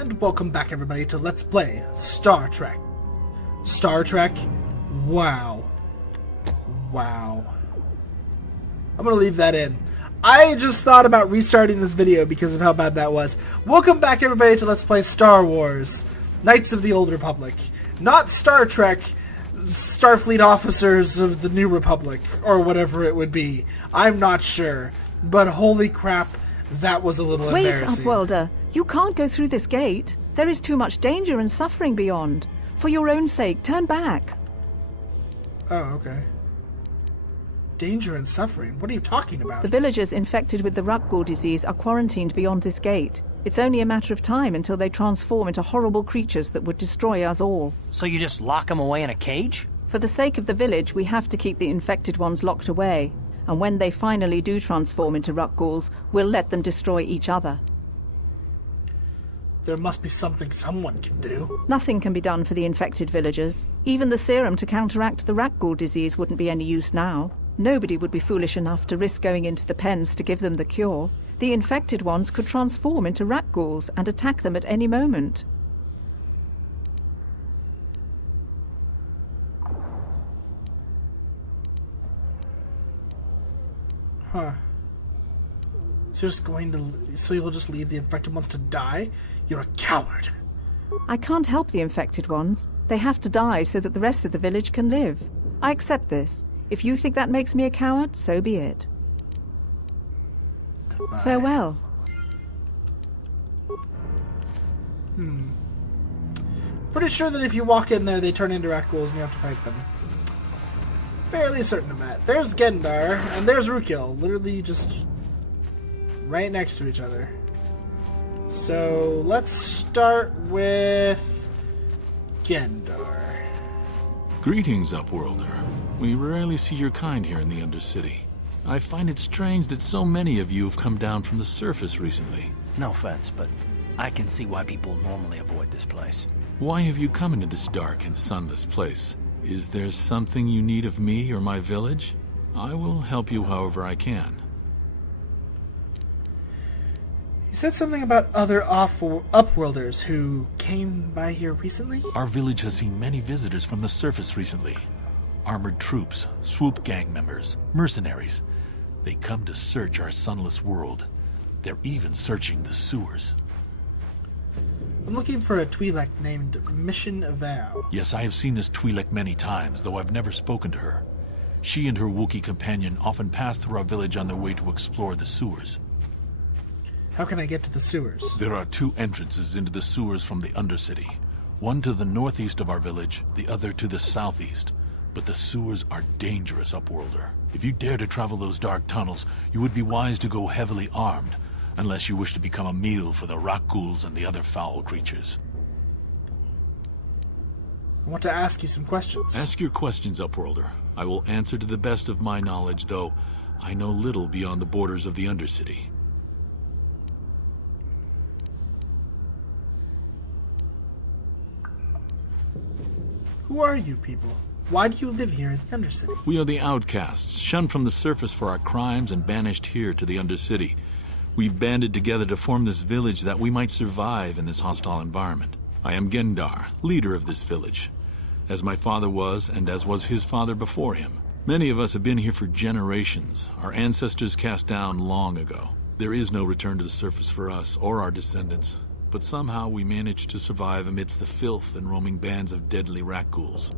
And welcome back, everybody, to Let's Play Star Trek. Star Trek? Wow. Wow. I'm gonna leave that in. I just thought about restarting this video because of how bad that was. Welcome back, everybody, to Let's Play Star Wars, Knights of the Old Republic. Not Star Trek, Starfleet Officers of the New Republic, or whatever it would be. I'm not sure. But holy crap, that was a little embarrassing. Wait, Upworlder. You can't go through this gate. There is too much danger and suffering beyond. For your own sake, turn back. Oh, okay. Danger and suffering? What are you talking about? The villagers infected with the Rakghoul disease are quarantined beyond this gate. It's only a matter of time until they transform into horrible creatures that would destroy us all. So you just lock them away in a cage? For the sake of the village, we have to keep the infected ones locked away. And when they finally do transform into Rakghouls, we'll let them destroy each other. There must be something someone can do. Nothing can be done for the infected villagers. Even the serum to counteract the Rakghoul disease wouldn't be any use now. Nobody would be foolish enough to risk going into the pens to give them the cure. The infected ones could transform into Rakghouls and attack them at any moment. Huh. So you'll just leave the infected ones to die? You're a coward. I can't help the infected ones. They have to die so that the rest of the village can live. I accept this. If you think that makes me a coward, so be it. Goodbye. Farewell. Pretty sure that if you walk in there, they turn into Rakghouls and you have to fight them. Fairly certain of that. There's Gendar, and there's Rukil. Literally just right next to each other. So let's start with Gendar. Greetings, Upworlder. We rarely see your kind here in the Undercity. I find it strange that so many of you have come down from the surface recently. No offense, but I can see why people normally avoid this place. Why have you come into this dark and sunless place? Is there something you need of me or my village? I will help you however I can. You said something about other Upworlders who came by here recently? Our village has seen many visitors from the surface recently. Armored troops, swoop gang members, mercenaries. They come to search our sunless world. They're even searching the sewers. I'm looking for a Twi'lek named Mission Avow. Yes, I have seen this Twi'lek many times, though I've never spoken to her. She and her Wookiee companion often pass through our village on their way to explore the sewers. How can I get to the sewers? There are two entrances into the sewers from the Undercity. One to the northeast of our village, the other to the southeast. But the sewers are dangerous, Upworlder. If you dare to travel those dark tunnels, you would be wise to go heavily armed, unless you wish to become a meal for the Rakghouls and the other foul creatures. I want to ask you some questions. Ask your questions, Upworlder. I will answer to the best of my knowledge, though I know little beyond the borders of the Undercity. Who are you people? Why do you live here in the Undercity? We are the outcasts, shunned from the surface for our crimes and banished here to the Undercity. We've banded together to form this village that we might survive in this hostile environment. I am Gendar, leader of this village, as my father was and as was his father before him. Many of us have been here for generations, our ancestors cast down long ago. There is no return to the surface for us or our descendants, but somehow we managed to survive amidst the filth and roaming bands of deadly Rakghouls.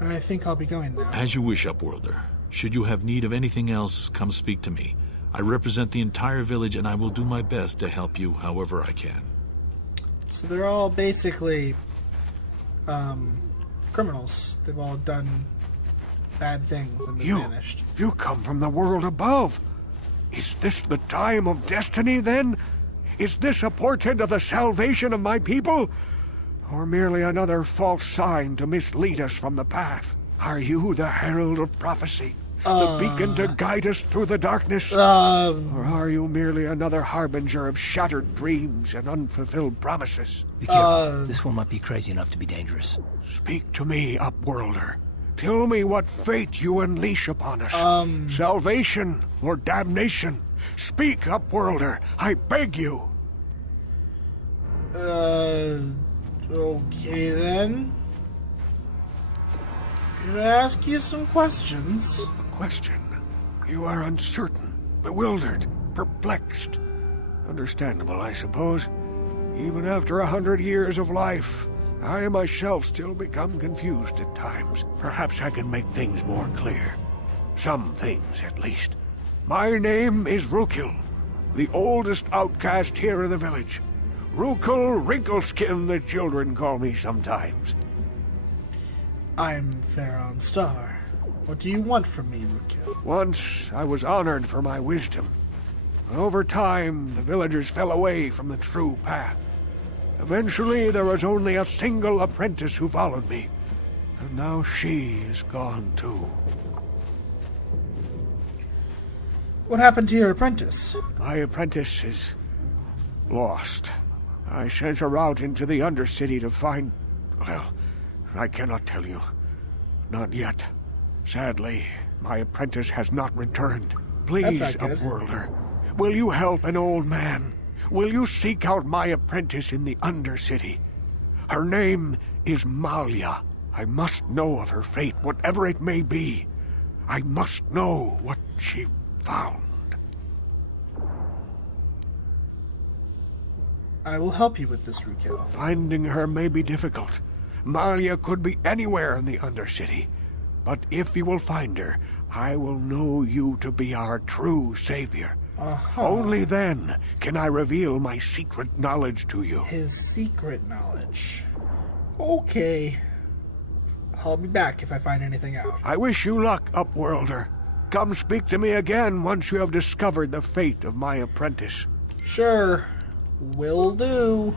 I think I'll be going now. As you wish, Upworlder. Should you have need of anything else, come speak to me. I represent the entire village, and I will do my best to help you however I can. So they're all basically criminals. They've all done bad things and been banished. You come from the world above. Is this the time of destiny, then? Is this a portent of the salvation of my people? Or merely another false sign to mislead us from the path? Are you the herald of prophecy? The beacon to guide us through the darkness? Or are you merely another harbinger of shattered dreams and unfulfilled promises? Be careful. This one might be crazy enough to be dangerous. Speak to me, Upworlder. Tell me what fate you unleash upon us. Salvation or damnation? Speak, Upworlder, I beg you. Okay then. Could I ask you some questions? A question? You are uncertain, bewildered, perplexed. Understandable, I suppose. Even after 100 years of life, I myself still become confused at times. Perhaps I can make things more clear. Some things, at least. My name is Rukil, the oldest outcast here in the village. Rukil Wrinkleskin, the children call me sometimes. I'm Pharaon Star. What do you want from me, Rukil? Once I was honored for my wisdom. Over time, the villagers fell away from the true path. Eventually, there was only a single apprentice who followed me. And now she is gone too. What happened to your apprentice? My apprentice is lost. I sent her out into the Undercity to find... well, I cannot tell you. Not yet. Sadly, my apprentice has not returned. Please, That's not good. Upworlder, will you help an old man? Will you seek out my apprentice in the Undercity? Her name is Malia. I must know of her fate, whatever it may be. I must know what she found. I will help you with this, Rukil. Finding her may be difficult. Malia could be anywhere in the Undercity. But if you will find her, I will know you to be our true savior. Only then can I reveal my secret knowledge to you. His secret knowledge. Okay. I'll be back if I find anything out. I wish you luck, Upworlder. Come speak to me again once you have discovered the fate of my apprentice. Sure. Will do.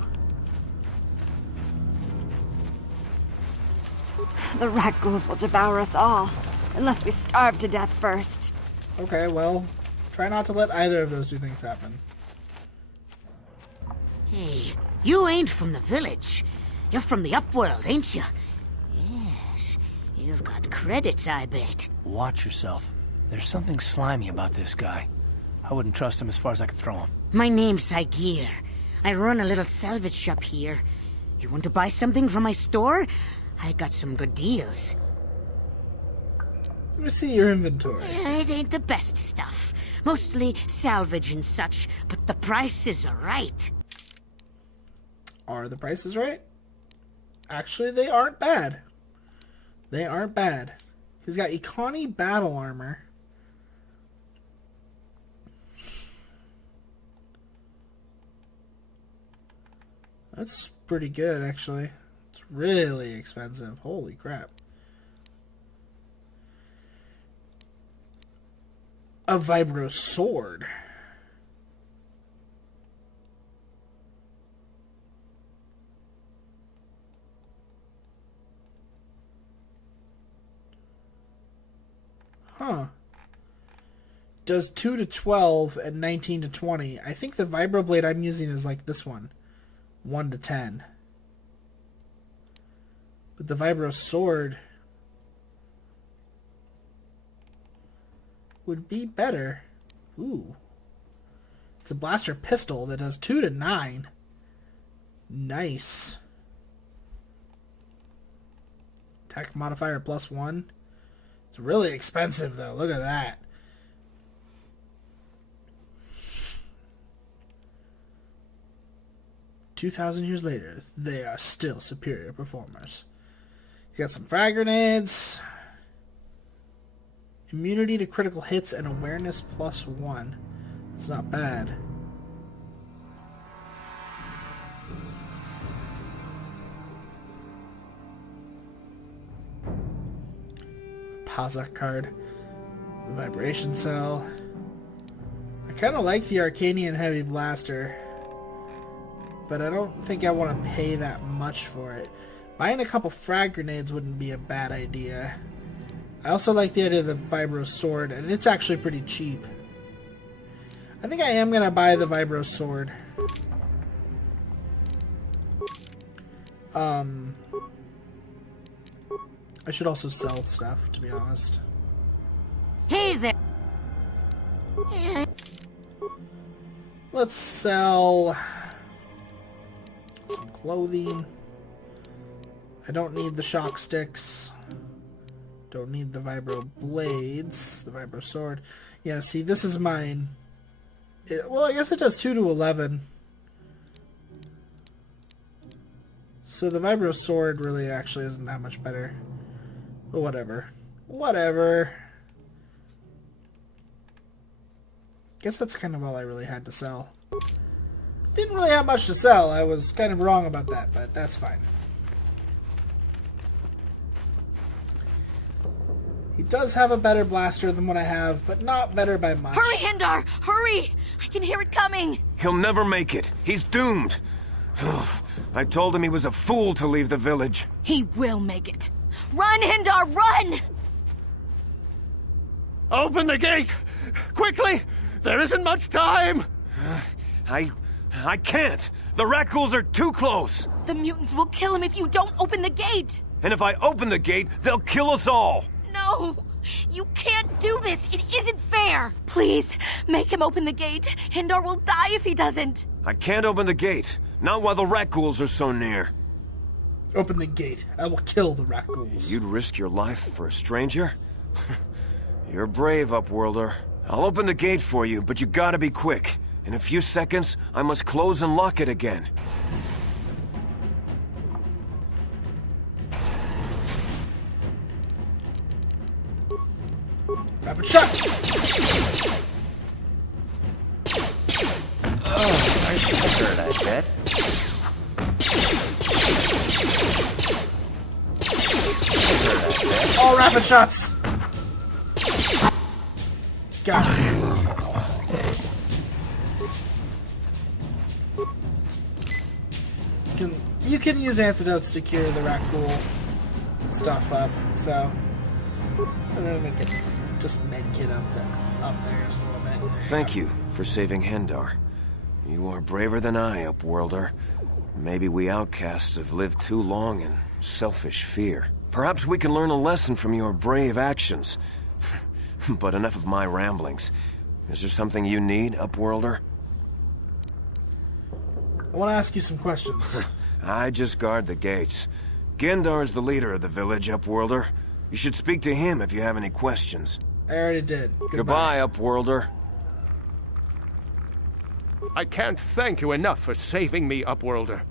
The rat ghouls will devour us all, unless we starve to death first. Okay, well, try not to let either of those two things happen. Hey, you ain't from the village. You're from the Upworld, ain't you? Yes, you've got credits, I bet. Watch yourself. There's something slimy about this guy. I wouldn't trust him as far as I could throw him. My name's Saigir. I run a little salvage shop here. You want to buy something from my store? I got some good deals. Let me see your inventory. It ain't the best stuff. Mostly salvage and such, but the prices are right. Are the prices right? Actually, they aren't bad. They aren't bad. He's got Econi battle armor. That's pretty good, actually. It's really expensive. Holy crap. A vibro sword. Huh. Does 2 to 12 and 19 to 20. I think the vibroblade I'm using is like this one. 1 to 10. But the vibro sword would be better. Ooh. It's a blaster pistol that does 2 to 9. Nice. Attack modifier +1. It's really expensive though. Look at that. "2,000 years later, they are still superior performers." He's got some frag grenades. Immunity to critical hits and awareness +1. It's not bad. Pazak card. The vibration cell. I kind of like the Arcanian Heavy Blaster, but I don't think I want to pay that much for it. Buying a couple frag grenades wouldn't be a bad idea. I also like the idea of the vibro sword, and it's actually pretty cheap. I think I am going to buy the vibro sword. I should also sell stuff, to be honest. Hey there. Let's sell some clothing. I don't need the shock sticks. Don't need the vibro blades, the vibro sword. Yeah, see, this is mine. Well, I guess it does 2 to 11. So the vibro sword really actually isn't that much better. But whatever. Whatever. Guess that's kind of all I really had to sell. Didn't really have much to sell. I was kind of wrong about that, but that's fine. He does have a better blaster than what I have, but not better by much. Hurry, Hindar! Hurry! I can hear it coming! He'll never make it. He's doomed. I told him he was a fool to leave the village. He will make it. Run, Hindar, run! Open the gate! Quickly! There isn't much time! I can't. The Rakghouls are too close. The mutants will kill him if you don't open the gate! And if I open the gate, they'll kill us all. No! You can't do this! It isn't fair! Please, make him open the gate. Hindar will die if he doesn't. I can't open the gate. Not while the Rakghouls are so near. Open the gate. I will kill the Rakghouls. You'd risk your life for a stranger? You're brave, Upworlder. I'll open the gate for you, but you gotta be quick. In a few seconds, I must close and lock it again. Rapid shot! I heard I bet. All rapid shots! Got it. You can use antidotes to cure the Rakghoul stuff up, so... And then we can just medkit up there just a little bit. Thank you for saving Hindar. You are braver than I, Upworlder. Maybe we outcasts have lived too long in selfish fear. Perhaps we can learn a lesson from your brave actions. But enough of my ramblings. Is there something you need, Upworlder? I want to ask you some questions. I just guard the gates. Gendar's the leader of the village, Upworlder. You should speak to him if you have any questions. I already did. Goodbye, Upworlder. I can't thank you enough for saving me, Upworlder.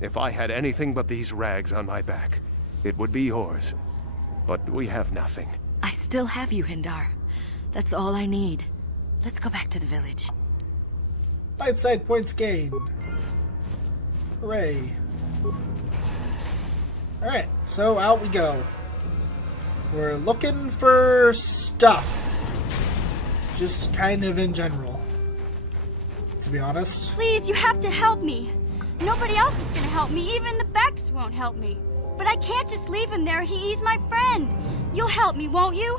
If I had anything but these rags on my back, it would be yours. But we have nothing. I still have you, Hindar. That's all I need. Let's go back to the village. Light side points gained. Hooray. Alright, so out we go. We're looking for stuff. Just kind of in general. To be honest. Please, you have to help me. Nobody else is gonna help me. Even the Becks won't help me. But I can't just leave him there. He's my friend. You'll help me, won't you?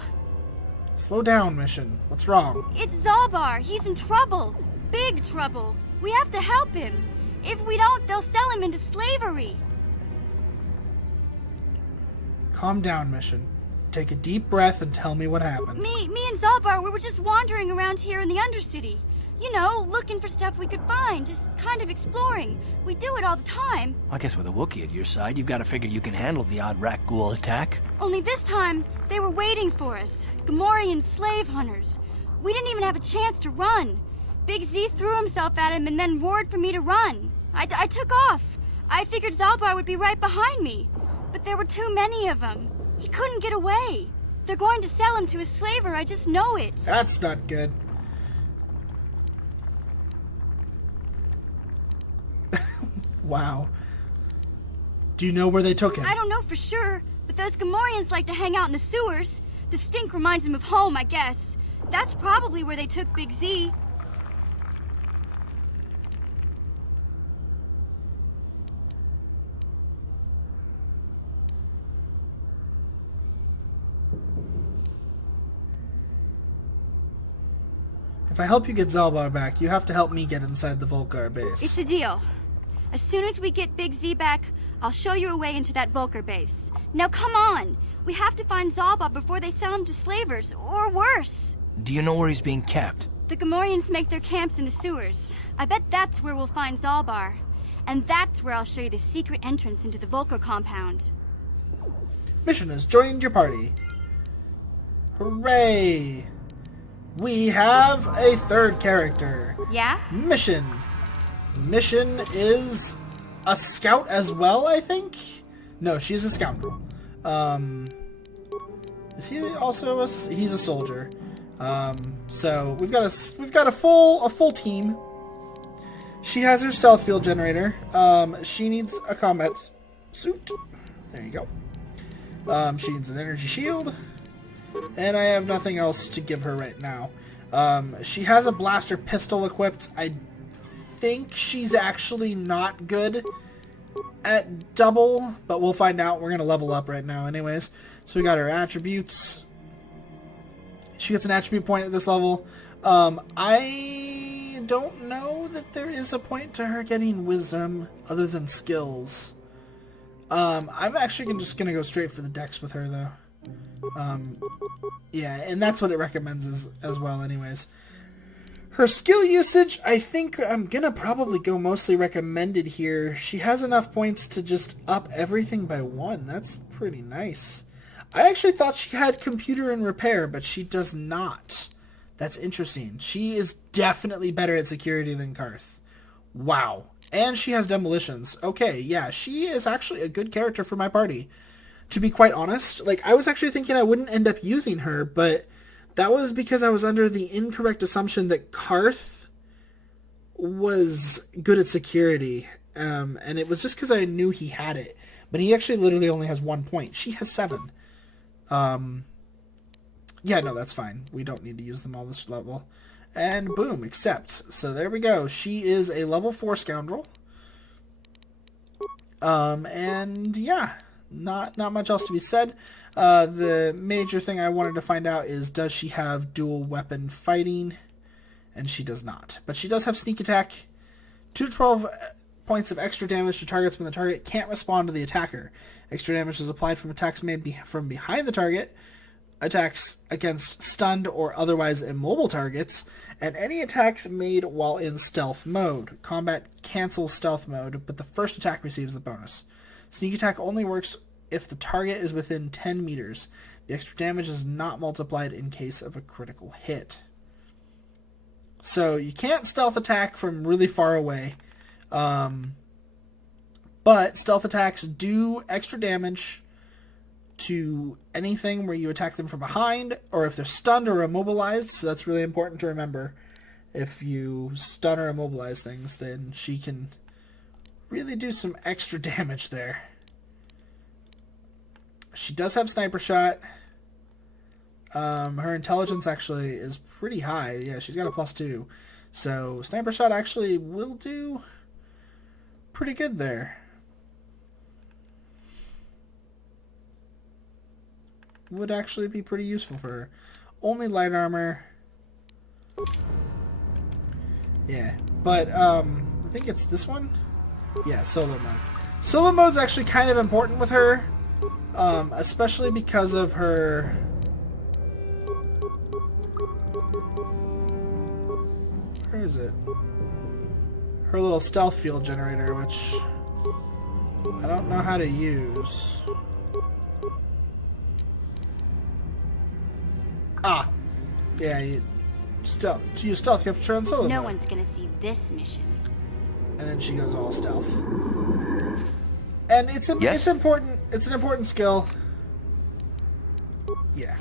Slow down, Mission. What's wrong? It's Zalbar. He's in trouble. Big trouble. We have to help him. If we don't, they'll sell him into slavery. Calm down, Mission. Take a deep breath and tell me what happened. Me and Zalbar, we were just wandering around here in the Undercity. You know, looking for stuff we could find, just kind of exploring. We do it all the time. I guess with a Wookiee at your side, you've got to figure you can handle the odd Rakghoul attack. Only this time, they were waiting for us. Gamorrean slave hunters. We didn't even have a chance to run. Big Z threw himself at him and then roared for me to run. I took off. I figured Zalbar would be right behind me. But there were too many of them. He couldn't get away. They're going to sell him to a slaver, I just know it. That's not good. Wow. Do you know where they took him? I don't know for sure, but those Gamorreans like to hang out in the sewers. The stink reminds them of home, I guess. That's probably where they took Big Z. If I help you get Zalbar back, you have to help me get inside the Volgar base. It's a deal. As soon as we get Big Z back, I'll show you a way into that Vulcar base. Now come on! We have to find Zalba before they sell him to slavers, or worse. Do you know where he's being kept? The Gamorreans make their camps in the sewers. I bet that's where we'll find Zalbar. And that's where I'll show you the secret entrance into the Vulcar compound. Mission has joined your party. Hooray! We have a third character. Yeah? Mission. Mission is a scout as well, I think? No, she's a scoundrel. Is he also he's a soldier. So we've got a full team. She has her stealth field generator. She needs a combat suit. There you go. She needs an energy shield. And I have nothing else to give her right now. She has a blaster pistol equipped. I think she's actually not good at double, but we'll find out. We're going to level up right now anyways. So we got her attributes. She gets an attribute point at this level. I don't know that there is a point to her getting wisdom other than skills. I'm actually just going to go straight for the dex with her though. Yeah, and that's what it recommends as well anyways. Her skill usage, I think I'm going to probably go mostly recommended here. She has enough points to just up everything by 1. That's pretty nice. I actually thought she had computer and repair, but she does not. That's interesting. She is definitely better at security than Karth. Wow. And she has demolitions. Okay, yeah, she is actually a good character for my party. To be quite honest, like, I was actually thinking I wouldn't end up using her, but that was because I was under the incorrect assumption that Karth was good at security. And it was just because I knew he had it. But he actually literally only has 1 point. She has 7. Yeah, no, that's fine. We don't need to use them all this level. And boom, accept. So there we go. She is a level 4 scoundrel. And yeah, not much else to be said. The major thing I wanted to find out is, does she have dual weapon fighting? And she does not. But she does have sneak attack. 2 to 12 points of extra damage to targets when the target can't respond to the attacker. Extra damage is applied from attacks made from behind the target, attacks against stunned or otherwise immobile targets, and any attacks made while in stealth mode. Combat cancels stealth mode, but the first attack receives the bonus. Sneak attack only works if the target is within 10 meters. The extra damage is not multiplied in case of a critical hit. So you can't stealth attack from really far away. But stealth attacks do extra damage to anything where you attack them from behind, or if they're stunned or immobilized. So that's really important to remember. If you stun or immobilize things, then she can really do some extra damage there. She does have sniper shot. Her intelligence actually is pretty high. Yeah, she's got a +2. So sniper shot actually will do pretty good there. Would actually be pretty useful for her. Only light armor. Yeah, but I think it's this one. Yeah, solo mode. Solo mode's actually kind of important with her, especially because of her. Where is it? Her little stealth field generator, which I don't know how to use. Ah, yeah. To use stealth, you have to turn on solo No mode. one's gonna see this mission. And then she goes all stealth. And it's important. It's an important skill. Yeah.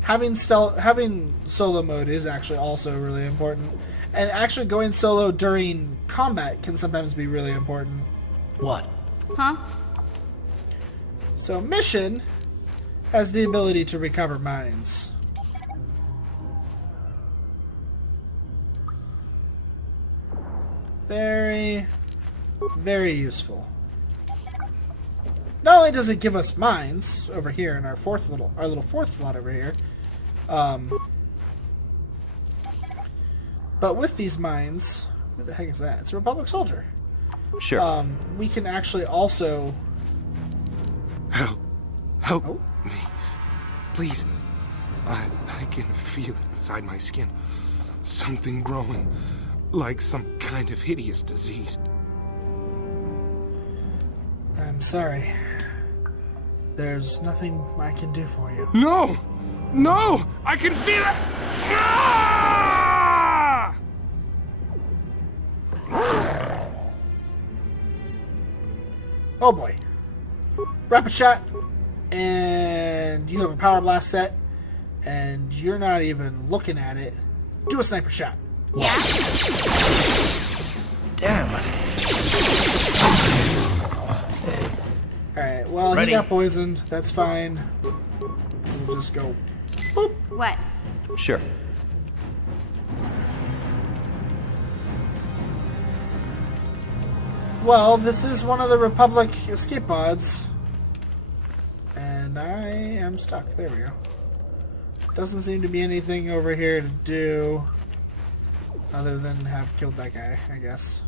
Having solo mode is actually also really important. And actually going solo during combat can sometimes be really important. What? Huh? So Mission has the ability to recover mines. Very, very useful. Not only does it give us mines over here in our little fourth slot over here, but with these mines, who the heck is that? It's a Republic soldier. Sure. We can actually also... Help me. Please. I can feel it inside my skin. Something growing. Like some kind of hideous disease. I'm sorry. There's nothing I can do for you. No! No! I can feel it! Ah! Oh boy. Rapid shot. And you have a power blast set. And you're not even looking at it. Do a sniper shot. Yeah? Damn. Alright, well, Ready. he got poisoned. That's fine. We'll just go. Boop. What? Sure. Well, this is one of the Republic escape pods. And I am stuck. There we go. Doesn't seem to be anything over here to do other than have killed that guy, I guess.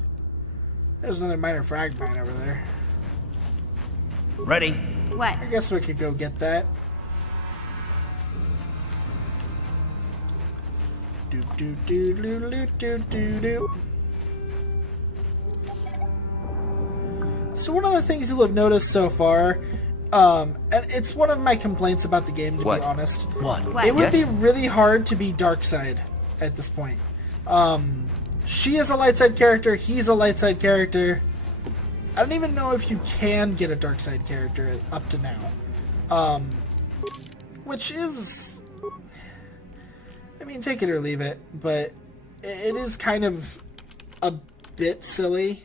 There's another minor frag mine over there. Ready? What? I guess we could go get that. Do do do do do do do do. So one of the things you'll have noticed so far, and it's one of my complaints about the game, to What? be honest. What? It would Yes? be really hard to be dark side at this point. She is a light side character. He's a light side character. I don't even know if you can get a dark side character up to now. Which is, I mean, take it or leave it, but it is kind of a bit silly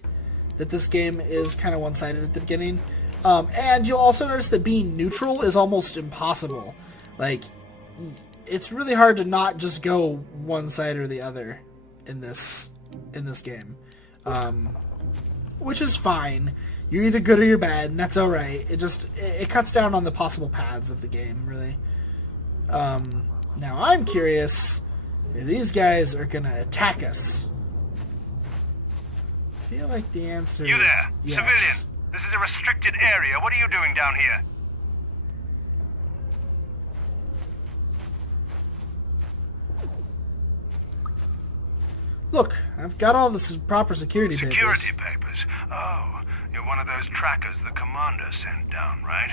that this game is kind of one-sided at the beginning. And you'll also notice that being neutral is almost impossible. Like, it's really hard to not just go one side or the other in this game. Which is fine. You're either good or you're bad, and that's alright. It cuts down on the possible paths of the game, really. Now I'm curious if these guys are gonna attack us. I feel like the answer You is there, yes. civilian. This is a restricted area. What are you doing down here? Look, I've got all the proper security papers. Security papers? Oh, you're one of those trackers the commander sent down, right?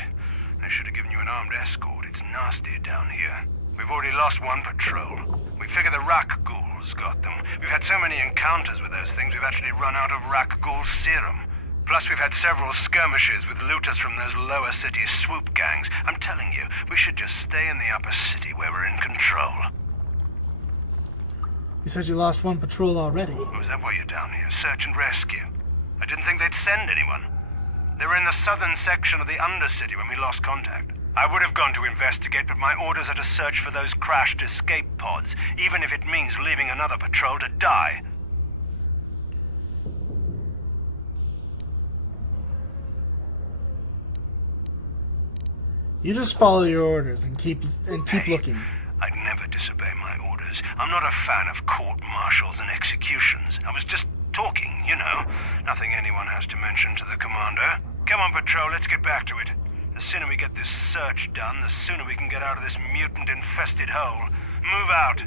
They should have given you an armed escort. It's nasty down here. We've already lost one patrol. We figure the Rak ghouls got them. We've had so many encounters with those things, we've actually run out of Rak ghoul serum. Plus, we've had several skirmishes with looters from those lower city swoop gangs. I'm telling you, we should just stay in the upper city where we're in control. You said you lost one patrol already. Oh, is that why you're down here? Search and rescue? I didn't think they'd send anyone. They were in the southern section of the Undercity when we lost contact. I would have gone to investigate, but my orders are to search for those crashed escape pods, even if it means leaving another patrol to die. You just follow your orders and keep looking. I'd never disobey my orders. I'm not a fan of court-martials and executions. I was just talking, you know. Nothing anyone has to mention to the commander. Come on, Patrol, let's get back to it. The sooner we get this search done, the sooner we can get out of this mutant-infested hole. Move out.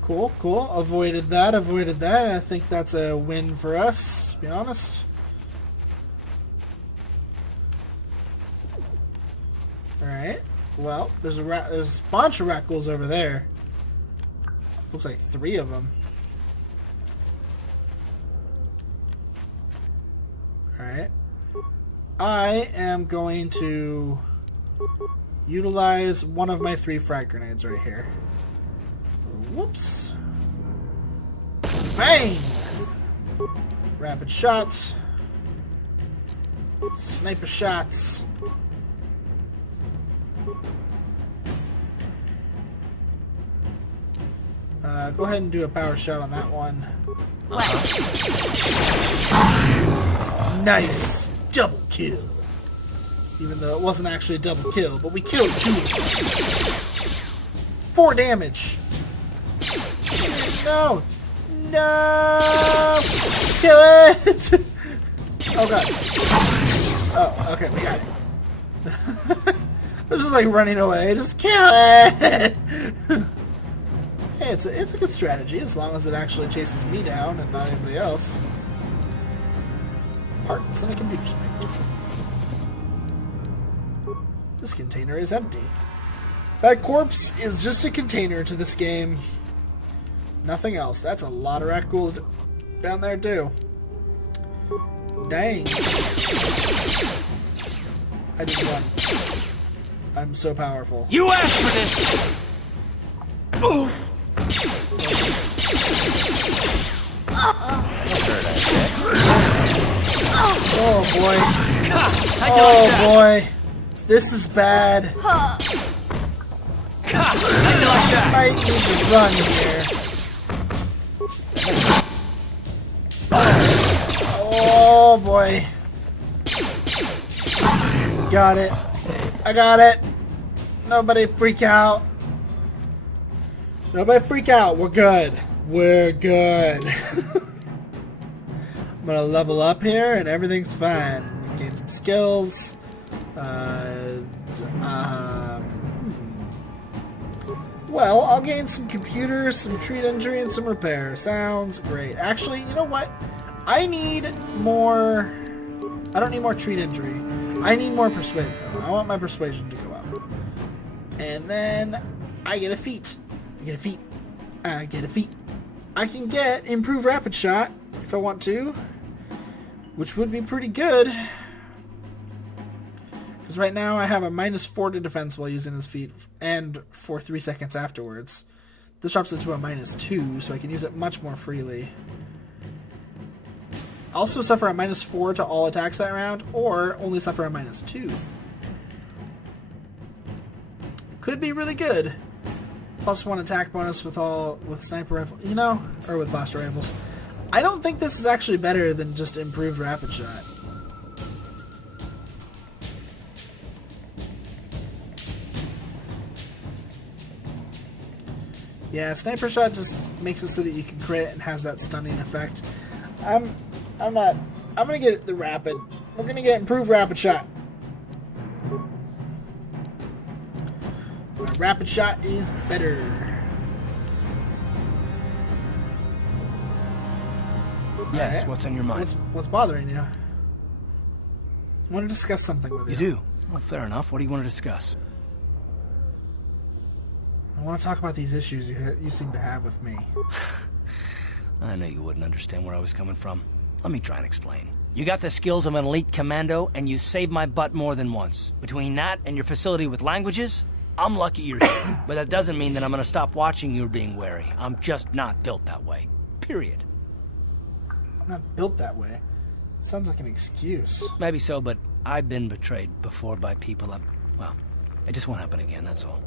Cool, cool. Avoided that. I think that's a win for us, to be honest. Alright. Well, there's a bunch of rat ghouls over there. Looks like 3 of them. Alright. I am going to utilize one of my 3 frag grenades right here. Whoops. Bang! Rapid shots. Sniper shots. Go ahead and do a power shot on that one. Nice! Double kill. Even though it wasn't actually a double kill, but we killed 2 of them. 4 damage. No! No! Kill it! Oh god. Oh, okay, we got it. They're just like running away. Just kill it! Hey, it's a good strategy as long as it actually chases me down and not anybody else. Parts in a computer spec. This container is empty. That corpse is just a container to this game. Nothing else. That's a lot of rat ghouls down there too. Dang. I did one. I'm so powerful. You asked for this! Oh. Oh boy. Oh boy. This is bad. I might need to run here. Oh boy. Got it. I got it. Nobody freak out. Nobody freak out. We're good. We're good. I'm gonna level up here and everything's fine. Gain some skills. Well, I'll gain some computers, some treat injury, and some repair. Sounds great. Actually, you know what? I need more... I don't need more treat injury. I need more persuade, though. I want my persuasion to go up. And then I get a feat. I get a feat. I get a feat. I can get improved rapid shot if I want to, which would be pretty good. Because right now I have a -4 to defense while using this feat, and for 3 seconds afterwards. This drops it to a -2, so I can use it much more freely. I also suffer a -4 to all attacks that round, or only suffer a -2. Could be really good. +1 attack bonus with sniper rifle, you know, or with blaster rifles. I don't think this is actually better than just improved rapid shot. Yeah, sniper shot just makes it so that you can crit and has that stunning effect. I'm gonna get the rapid. We're gonna get improved rapid shot. My rapid shot is better. Yes, right. What's on your mind? What's bothering you? I want to discuss something with you. You do? Well, fair enough. What do you want to discuss? I want to talk about these issues you seem to have with me. I know you wouldn't understand where I was coming from. Let me try and explain. You got the skills of an elite commando, and you saved my butt more than once. Between that and your facility with languages, I'm lucky you're here. But that doesn't mean that I'm gonna stop watching you being wary. I'm just not built that way. Period. I'm not built that way. It sounds like an excuse. Maybe so, but I've been betrayed before by people well, it just won't happen again, that's all.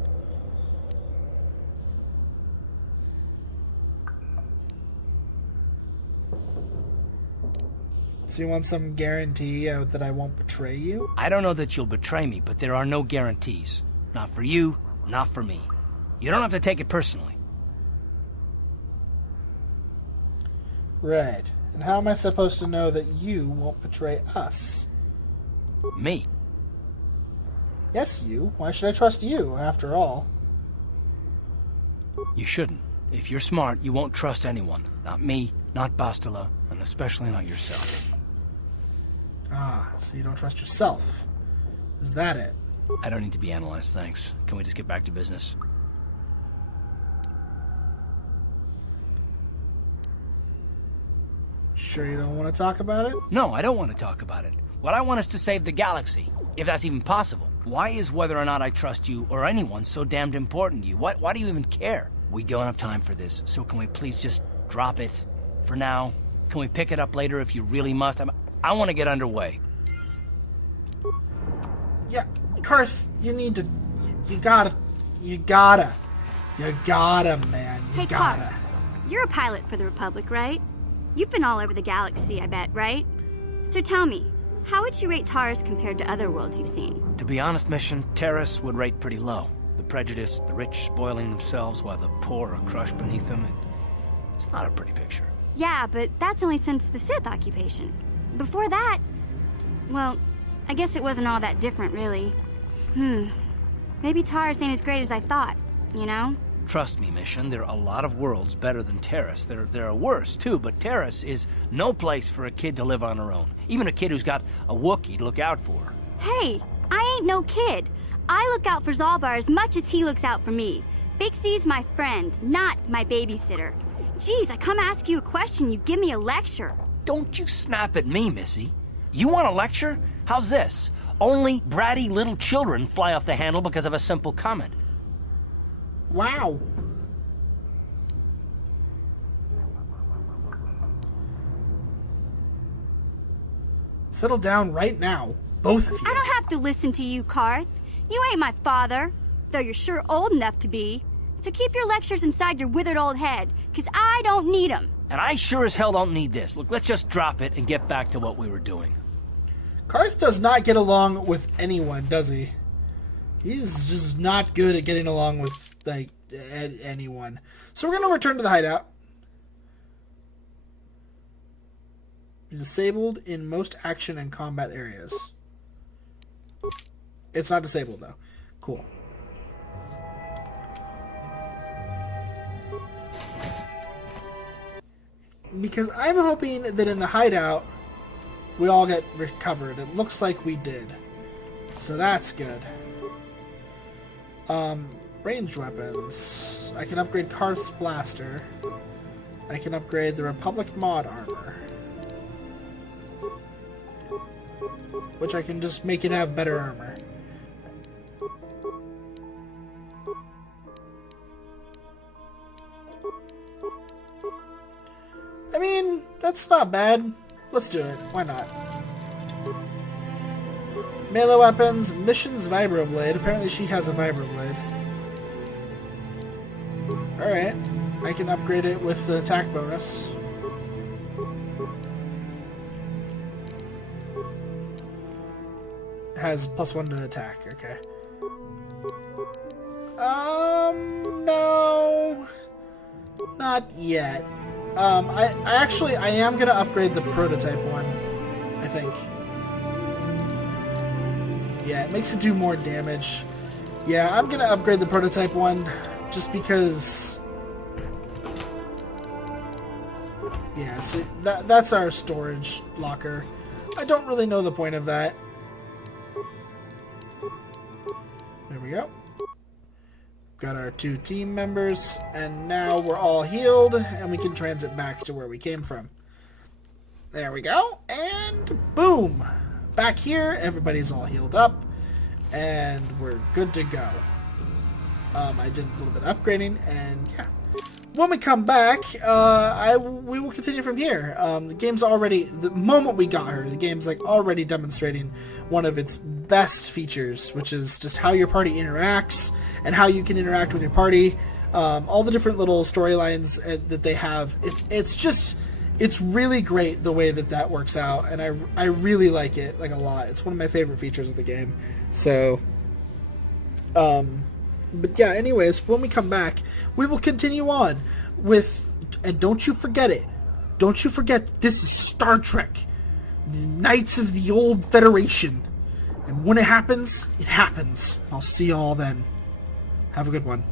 So you want some guarantee that I won't betray you? I don't know that you'll betray me, but there are no guarantees. Not for you, not for me. You don't have to take it personally. Right. And how am I supposed to know that you won't betray us? Me? Yes, you. Why should I trust you, after all? You shouldn't. If you're smart, you won't trust anyone. Not me, not Bastila, and especially not yourself. Ah, so you don't trust yourself. Is that it? I don't need to be analyzed, thanks. Can we just get back to business? Sure you don't want to talk about it? No, I don't want to talk about it. What I want is to save the galaxy, if that's even possible. Why is whether or not I trust you or anyone so damned important to you? Why do you even care? We don't have time for this, so can we please just drop it for now? Can we pick it up later if you really must? I want to get underway. Yeah, Karth, you need to... You gotta, man. Hey, gotta. Karth, you're a pilot for the Republic, right? You've been all over the galaxy, I bet, right? So tell me, how would you rate Taurus compared to other worlds you've seen? To be honest, Mission, Terrace would rate pretty low. The prejudice, the rich spoiling themselves while the poor are crushed beneath them, it's not a pretty picture. Yeah, but that's only since the Sith occupation. Before that, well, I guess it wasn't all that different, really. Maybe Taurus ain't as great as I thought, you know? Trust me, Mission, there are a lot of worlds better than Terrace. There are worse, too, but Terrace is no place for a kid to live on her own. Even a kid who's got a Wookiee to look out for. Hey, I ain't no kid. I look out for Zalbar as much as he looks out for me. Big C's my friend, not my babysitter. Geez, I come ask you a question, you give me a lecture. Don't you snap at me, Missy. You want a lecture? How's this? Only bratty little children fly off the handle because of a simple comment. Wow. Settle down right now, both of you. I don't have to listen to you, Karth. You ain't my father, though you're sure old enough to be. So keep your lectures inside your withered old head, 'cause I don't need 'em. And I sure as hell don't need this. Look, let's just drop it and get back to what we were doing. Karth does not get along with anyone, does he? He's just not good at getting along with, like, anyone. So we're going to return to the hideout. Disabled in most action and combat areas. It's not disabled, though. Cool. Because I'm hoping that in the hideout, we all get recovered. It looks like we did. So that's good. Ranged weapons. I can upgrade Karth's blaster. I can upgrade the Republic mod armor. Which I can just make it have better armor. I mean, that's not bad. Let's do it. Why not? Melee weapons, missions vibroblade. Apparently she has a vibroblade. Alright. I can upgrade it with the attack bonus. It has +1 to attack, okay. No. Not yet. I am gonna upgrade the prototype one, I think. Yeah, it makes it do more damage. Yeah, I'm gonna upgrade the prototype one, just because... Yeah, so that's our storage locker. I don't really know the point of that. There we go. Got our 2 team members, and now we're all healed, and we can transit back to where we came from. There we go, and boom! Back here, everybody's all healed up, and we're good to go. I did a little bit of upgrading, and yeah. When we come back, we will continue from here. The game's already, the moment we got her, the game's like already demonstrating one of its best features, which is just how your party interacts and how you can interact with your party. All the different little storylines that they have. It's really great the way that works out, and I really like it like a lot. It's one of my favorite features of the game. So, but yeah, anyways, when we come back, we will continue on with, and don't you forget it. Don't you forget this is Star Trek. The Knights of the Old Federation. And when it happens, it happens. I'll see you all then. Have a good one.